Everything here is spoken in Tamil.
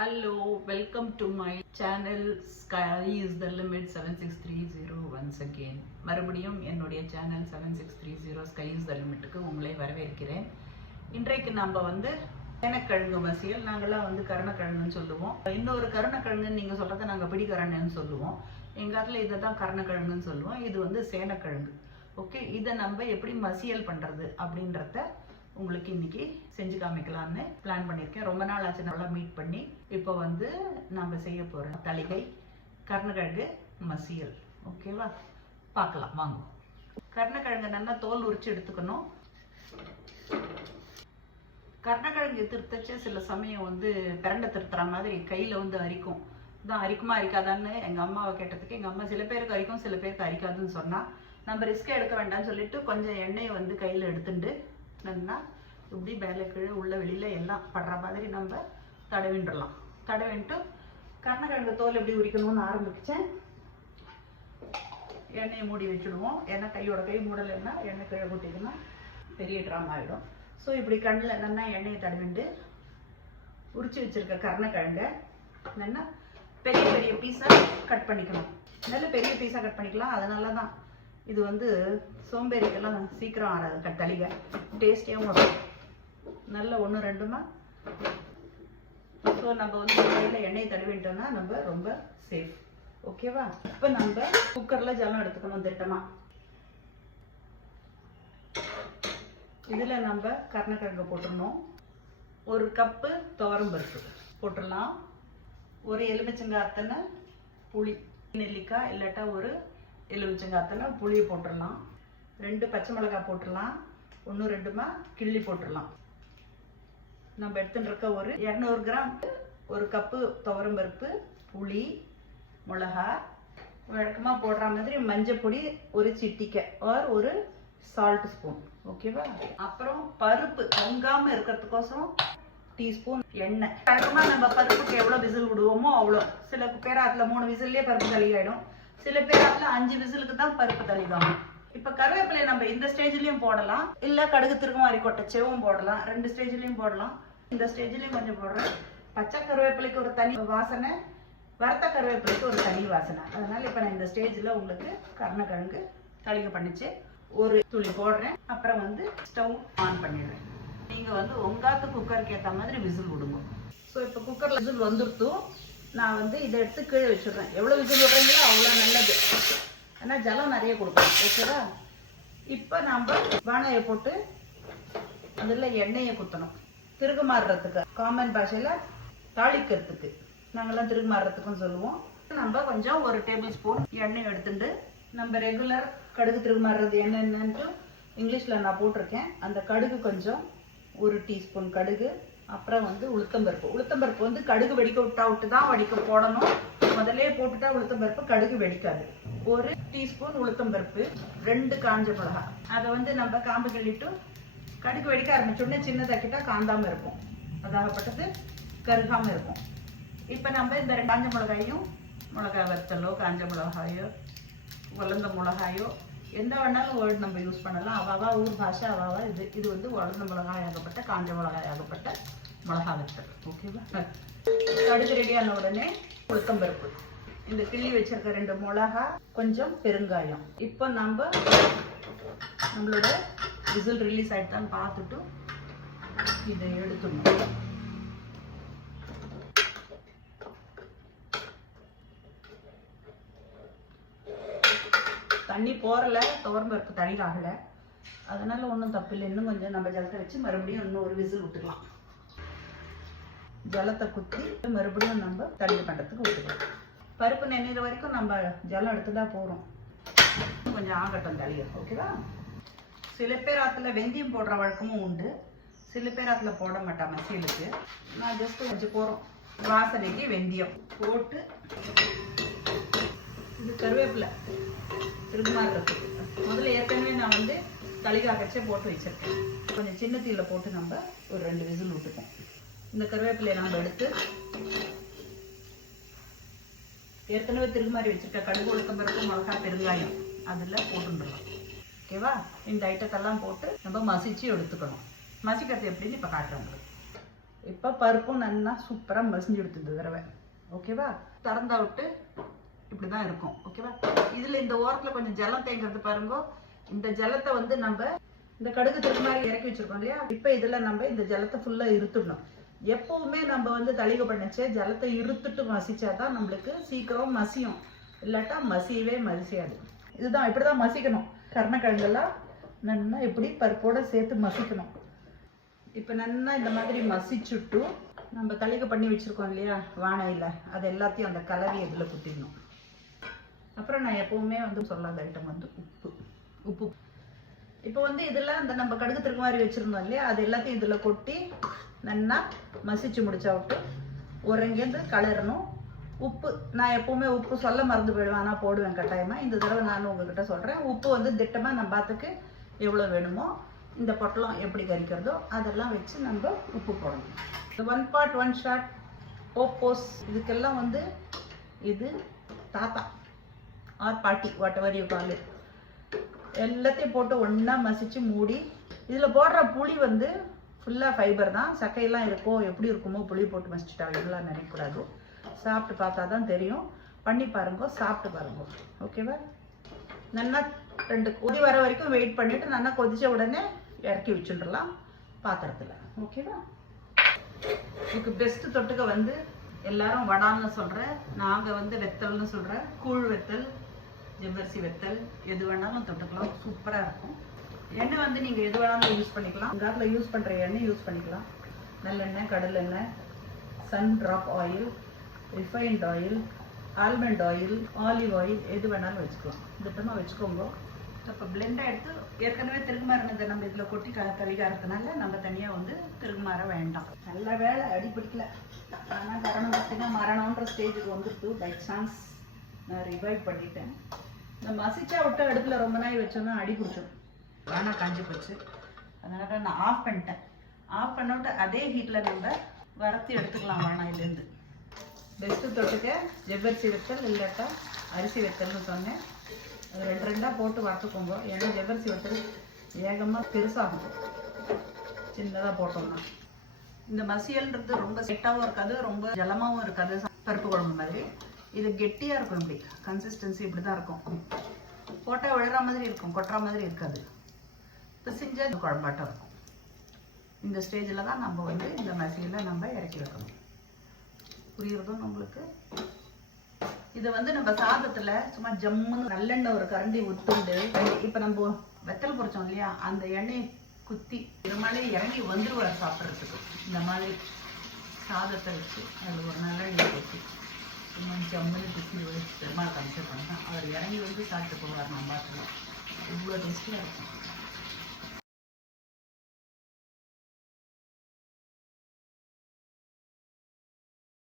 Hello welcome to my channel sky is the limit seven six three zero once again மறுபடியும் என்னுடைய channel seven six three zero sky is the லிமிட்டுக்கு உங்களை வரவேற்கிறேன். இன்றைக்கு நம்ம வந்து சேனக்கிழங்கு மசியல் நாங்களாம் வந்து கருணக்கிழங்குன்னு சொல்லுவோம். இன்னொரு கருணக்கிழங்குன்னு நீங்கள் சொல்கிறத நாங்கள் பிடிக்கரணுன்னு சொல்லுவோம். எங்கள் இடத்துல இதை தான் கருணக்கிழங்குன்னு சொல்லுவோம். இது வந்து சேனக்கிழங்கு. ஓகே இதை நம்ம எப்படி மசியல் பண்ணுறது அப்படின்றத உங்களுக்கு இன்னைக்கு செஞ்சு காமிக்கலாம்னு பிளான் பண்ணியிருக்கேன். ரொம்ப நாள் ஆச்சு நல்லா மீட் பண்ணி. இப்போ வந்து நம்ம செய்ய போகிறோம் தளிகை கருணக்கிழங்கு மசியல். ஓகேவா பார்க்கலாம் வாங்க. கருணக்கிழங்கு நல்லா தோல் உரிச்சு எடுத்துக்கணும். கருணக்கிழங்கு திருத்தச்சு சில சமயம் வந்து பிரண்டை திருத்துற மாதிரி கையில் வந்து அரிக்கும். தான் அரிக்குமா அரிக்காதான்னு எங்கள் அம்மாவை கேட்டதுக்கு. எங்கள் அம்மா சில பேருக்கு அரிக்கும் சில பேருக்கு அரிக்காதுன்னு சொன்னால் நம்ம ரிஸ்க்கை எடுக்க வேண்டாம்னு சொல்லிட்டு கொஞ்சம் எண்ணெயை வந்து கையில் எடுத்துட்டு நல்லா இப்படி மேலே கீழே உள்ள வெளியில எல்லாம் படுற மாதிரி நம்ம தடவிண்டுடலாம் தடவின்ட்டு கருணக்கிழங்கு தோல் எப்படி உரிக்கணும்னு ஆரம்பிச்சேன். எண்ணெயை மூடி வச்சுடுவோம். ஏன்னா கையோட கை மூடலைன்னா எண்ணெய் கீழே கொட்டிதுன்னா பெரிய ட்ராமா ஆகிடும் ஸோ இப்படி கண்ணில் நல்லா எண்ணெயை தடவிண்டு உரிச்சு வச்சிருக்க கருணக்கிழங்க நல்லா பெரிய பெரிய பீஸாக கட் பண்ணிக்கணும். நல்ல பெரிய பீஸாக கட் பண்ணிக்கலாம். அதனால தான் இது வந்து சோம்பேறிக்கெல்லாம் சீக்கிரம் ஆறாது கட் டேஸ்டியாகவும் வரும் நல்ல ஒன்று ரெண்டுமா? ஸோ நம்ம வந்து கையில் எண்ணெய் தடவிட்டோம்னா நம்ம ரொம்ப சேஃப் ஓகேவா இப்போ நம்ம குக்கரில் ஜலம் எடுத்துக்கணும் திட்டமாக இதில் நம்ம கருணக்கிழங்கு போட்டுடணும். ஒரு கப்பு துவரம் பருப்பு போட்டுடலாம். ஒரு எலுமிச்சங்காய் அத்தனை புளி நெல்லிக்காய் இல்லாட்டா ஒரு எலுமிச்சங்காய் புளியை போட்டுடலாம். ரெண்டு பச்சை மிளகாய் போட்டுடலாம். ஒன்று ரெண்டுமா கிள்ளி போட்டுடலாம். நம்ம எடுத்துட்டு இருக்க ஒரு இரநூறு கிராம் ஒரு கப்பு துவரம் பருப்பு புளி மிளகா. வழக்கமாக போடுற மாதிரி மஞ்சப்பொடி ஒரு சிட்டிக்கை ஆர் ஒரு சால்ட் ஸ்பூன் ஓகேவா அப்புறம் பருப்பு பொங்காம இருக்கிறதுக்கோசரம் டீஸ்பூன் எண்ணெய். வழக்கமாக நம்ம பருப்புக்கு எவ்வளோ விசில் விடுவோமோ அவ்வளோ சில பேர் அதில் மூணு விசில்லே பருப்பு தளிகாயிடும் சில பேர் அஞ்சு விசிலுக்கு தான் பருப்பு தளிகாகும் இப்ப கருவேப்பிலை நம்ம இந்த ஸ்டேஜ்லயும் போடலாம். இல்ல கடுகு திருகுமாரி கொட்டச்சேவும் போடலாம். ரெண்டு ஸ்டேஜ்லயும் போடலாம். இந்த ஸ்டேஜ்லயும் கொஞ்சம் போடுறேன். பச்சை கருவேப்பிலைக்கு ஒரு தனி வாசனை வறுத்த கருவேப்பிலைக்கு ஒரு தனி வாசனை. அதனால இப்போ நான் இந்த ஸ்டேஜில் உங்களுக்கு கருணக்கிழங்கு தளிகை பண்ணிச்சு. ஒரு துளி போடுறேன். அப்புறம் வந்து ஸ்டவ் ஆன் பண்ணிடுறேன். நீங்கள் வந்து உங்காத்து குக்கருக்கு ஏற்ற மாதிரி விசில் விடுங்க. ஸோ இப்போ குக்கரில் விசில் வந்துருத்தும் நான் வந்து இதை எடுத்து கீழே வச்சுடுறேன். எவ்வளோ விசில் விடுறீங்களோ அவ்வளோ நல்லது. ஏன்னா ஜலம் நிறைய கொடுக்கணும். ஓகேவா? இப்போ நாம் வானையை போட்டு அதில் எண்ணெயை குத்தணும். திருகு மாறுறதுக்கு காமன் பாஷையில் தாளிக்கிறதுக்கு. நாங்கெல்லாம் திருகுமாறுறதுக்குன்னு சொல்லுவோம். நம்ம கொஞ்சம் ஒரு டேபிள் ஸ்பூன் எண்ணெய் எடுத்துட்டு நம்ம ரெகுலர் கடுகு திருகுமாறுறது மாறுறது இங்கிலீஷில் நான் போட்டிருக்கேன். அந்த கடுகு கொஞ்சம் ஒரு டீஸ்பூன் கடுகு. அப்புறம் வந்து உளுத்தம்பருப்பு உளுத்தம்பருப்பு வந்து கடுகு வெடிக்க விட்டா விட்டு தான் வடிக்க போடணும். முதல்ல போட்டுட்டா உளுத்தம்பருப்பு கடுகு வெடிக்காது. ஒரு டீஸ்பூன் உளுத்தம்பருப்பு ரெண்டு காஞ்ச மிளகா. அதை வந்து நம்ம காம்பு கிள்ளிட்டு கடுகு வெடிக்க ஆரம்பிச்சோடனே சின்னதாக்கிட்டா காந்தாமல் இருக்கும். அதாகப்பட்டது கருகாமல் இருக்கும். இப்போ நம்ம இந்த ரெண்டு காஞ்ச மிளகாயும் மிளகாய் வத்தலோ காஞ்ச மிளகாயோ உலந்த மிளகாயோ எந்த வேணாலும் வேர்டு நம்ம யூஸ் பண்ணலாம். அவாவா ஊர் பாஷை அவாவா இது. இது வந்து உலர்ந்த மிளகாய் ஆகப்பட்ட காஞ்ச மிளகாய் ஆகப்பட்ட மிளகா வத்தல் ஓகேவா கடுகு ரெடியான உடனே உளுத்தம்பருப்பு இந்த கிள்ளி வச்சிருக்க ரெண்டு மிளகா கொஞ்சம் பெருங்காயம். இப்போ நம்ம நம்மளோட விசில் ரிலீஸ் ஆகிட்டான்னு பார்த்துட்டு இதை எடுத்துடணும். தண்ணி போறல துவரம்பருப்பு தண்ணி ஆகல. அதனால ஒன்றும் தப்பு இல்லை. இன்னும் கொஞ்சம் நம்ம ஜலத்தை வச்சு மறுபடியும் இன்னும் ஒரு விசில் விட்டுக்கலாம். ஜலத்தை குத்தி மறுபடியும் நம்ம தண்ணி பண்ணுறதுக்கு விட்டுக்கலாம். பருப்பு நெனைகிற வரைக்கும் நம்ம ஜலம் எடுத்து தான் போகிறோம் கொஞ்சம் ஆகட்டும் தளிய ஓகேவா? சில பேர் ஆற்றுல வெந்தயம் போடுற வழக்கமும் உண்டு. சில பேர் ஆற்றுல போட மாட்டாங்க மசீலுக்கு நான் ஜஸ்ட் கொஞ்சம் போகிறோம் வாசனைக்கு வெந்தயம் போட்டு இது கருவேப்பிலை. திருமாறுறதுக்கு முதல்ல ஏற்கனவே நான் வந்து தளிகா கச்சே போட்டு வச்சிருக்கேன். கொஞ்சம் சின்ன தீயில் போட்டு நம்ம ஒரு ரெண்டு விசில் விட்டுப்போம். இந்த கருவேப்பிலையை நம்ம எடுத்து ஏற்கனவே திருமாரி வச்சிருக்க கடுகு உளுத்தம்பருப்பு மிளகா பெருங்காயம் அதில் போட்டுடலாம் ஓகேவா? இந்த ஐட்டத்தெல்லாம் போட்டு நம்ம மசிச்சு எடுத்துக்கணும். மசிக்கிறது எப்படின்னு இப்போ காட்டுறேன் உங்களுக்கு. இப்போ பருப்பும் நல்லா சூப்பராக மசிஞ்சு எடுத்து தடவை. ஓகேவா? திறந்தா விட்டு இப்படி தான் இருக்கும் ஓகேவா இதில் இந்த ஓரத்தில் கொஞ்சம் ஜலம் தேங்கிறது பாருங்க. இந்த ஜலத்தை வந்து நம்ம இந்த கடுகு திரும்ப மாதிரி இறக்கி வச்சிருக்கோம் இல்லையா? இப்போ இதில் நம்ம இந்த ஜலத்தை ஃபுல்லாக இருத்துடணும். எப்பவுமே நம்ம வந்து தளிக பண்ணிச்சு ஜலத்தை இருத்துட்டு மசிச்சா தான் நம்மளுக்கு சீக்கிரம் மசியும். இல்லாட்டா மசியவே மசியாது. இதுதான் இப்படி தான் மசிக்கணும். கருணக்கிழங்கெல்லாம் நல்லா இப்படி பருப்போட சேர்த்து மசிக்கணும். இப்போ நல்லா இந்த மாதிரி மசிச்சுட்டு நம்ம தளிக பண்ணி வச்சுருக்கோம் இல்லையா? வாழையில் அது எல்லாத்தையும் அந்த கலவி இதில் குத்திக்கணும் அப்புறம் நான் எப்பவுமே வந்து சொல்லாத ஐட்டம் வந்து உப்பு. உப்பு. இப்போ வந்து இதெல்லாம் இந்த நம்ம கடுகு திருக்கு மாதிரி வச்சுருந்தோம் இல்லையா? அது எல்லாத்தையும் இதில் கொட்டி நல்லா மசிச்சு முடிச்சா விட்டு உறங்கேந்து கலரணும். உப்பு. நான் எப்பவுமே உப்பு சொல்ல மறந்து போயிடுவேன். ஆனால் போடுவேன் கட்டாயமாக இந்த தடவை நான் உங்ககிட்ட சொல்கிறேன் உப்பு வந்து திட்டமாக நம்ம பார்த்துக்கு எவ்வளோ வேணுமோ இந்த பொட்டலம் எப்படி கறிக்கிறதோ அதெல்லாம் வச்சு நம்ம உப்பு போடணும். இந்த ஒன் பார்ட் ஒன் ஷாட் ஓப்போஸ் இதுக்கெல்லாம் வந்து இது தாத்தா. ஆர் பாட்டி வாட் எவர் யூ கால் எல்லாத்தையும் போட்டு ஒன்றா மசிச்சு மூடி இதில் போடுற புளி வந்து ஃபுல்லாக ஃபைபர் தான். சக்கையெல்லாம் இருக்கோ எப்படி இருக்குமோ புளி போட்டு மசிச்சுட்டாலாம் நினைக்கக்கூடாது. சாப்பிட்டு பார்த்தா தான் தெரியும். பண்ணி பாருங்க சாப்பிட்டு பாருங்க. ஓகேவா நல்லா ரெண்டு கொதி வர வரைக்கும் வெயிட் பண்ணிவிட்டு நல்லா கொதிச்ச உடனே இறக்கி வச்சுட்டுலாம் பாத்திரத்தில். ஓகேவா இதுக்கு பெஸ்ட்டு தொட்டுக்க வந்து எல்லாரும் வடான்னு சொல்கிறேன் நாங்கள் வந்து வெத்தல்னு சொல்கிறேன் கூழ் வெத்தல் ஜவ்வரிசி வெத்தல் எது வேணாலும் தொட்டுக்கலாம். சூப்பராக இருக்கும். எண்ணெய் வந்து நீங்கள் எது வேணாலும் யூஸ் பண்ணிக்கலாம். காட்டில் யூஸ் பண்ணுற எண்ணெய் யூஸ் பண்ணிக்கலாம். நல்லெண்ணெய் கடலெண்ணெய் Sundrop oil refined oil almond oil olive oil எது வேணாலும் வச்சுக்கலாம். திட்டமாக வச்சுக்கோங்க. இப்போ பிளெண்டாக எடுத்து ஏற்கனவே திருகுமாறினதை நம்ம இதில் கொட்டி க கலிகாரத்தினால நம்ம தனியாக வந்து திருகுமாற வேண்டாம். நல்ல வேலை அடிபிடிக்கல. ஆனால் கரணம் பார்த்தீங்கன்னா மரணம்ன்ற ஸ்டேஜுக்கு வந்துட்டு பை சான்ஸ் நான் ரிவைவ் பண்ணிட்டேன். இந்த மசிச்சா விட்டு அடுப்பில் ரொம்ப நாள் வச்சோன்னா அடி பிடிச்சிடும் ஆனால் காஞ்சி போச்சு. அதனால நான் ஆஃப் பண்ணிட்டேன். ஆஃப் பண்ணிவிட்டு அதே ஹீட்டில் நம்ம வறுத்து எடுத்துக்கலாம் வானாயிலேருந்து. பெஸ்ட்டு தொட்டுக்க ஜவ்வரிசி வெத்தல் இல்லாட்டா அரிசி வெத்தல்னு சொன்னேன். அது ரெண்டு ரெண்டாக போட்டு வறுத்துக்கோங்க. ஏன்னா ஜவ்வரிசி வெத்தல் வேகமாக பெருசாகும் சின்னதாக போட்டோம்னா. இந்த மசியல்ன்றது ரொம்ப செட்டாகவும் இருக்காது ரொம்ப ஜலமாகவும் இருக்காது பருப்பு குழம்பு மாதிரி. இது கெட்டியாக இருக்கும் இப்படி. கன்சிஸ்டன்சி இப்படி தான் இருக்கும். போட்டால் விழுற மாதிரி இருக்கும் கொட்டுற மாதிரி இருக்காது. பிசிஞ்சா இந்த குழம்பாட்டம் இருக்கும். இந்த ஸ்டேஜில் தான் நம்ம வந்து இந்த மசியில் நம்ம இறக்கி வைக்கணும். புரியுறதும் நம்மளுக்கு இதை வந்து நம்ம சாதத்தில் சும்மா ஜம்முன்னு நல்லெண்ணெய் ஒரு கரண்டி உத்துண்டு இப்போ நம்ம வெத்தல் பொரிச்சோம் இல்லையா அந்த எண்ணெயை குத்தி இது மாதிரி இறங்கி வந்துருவார் சாப்பிட்றதுக்கு. இந்த மாதிரி சாதத்தை வச்சு அதில் ஒரு நல்லெண்ணெய் ஊற்றி சும்மா ஜம்முன்னு பிசி வச்சு பெருமாள் கன்சல் பண்ணால் அவர் இறங்கி வந்து சாப்பிட்டு போவார் நம்ம பாட்டில் இவ்வளோ டேஸ்டியாக இருக்கும்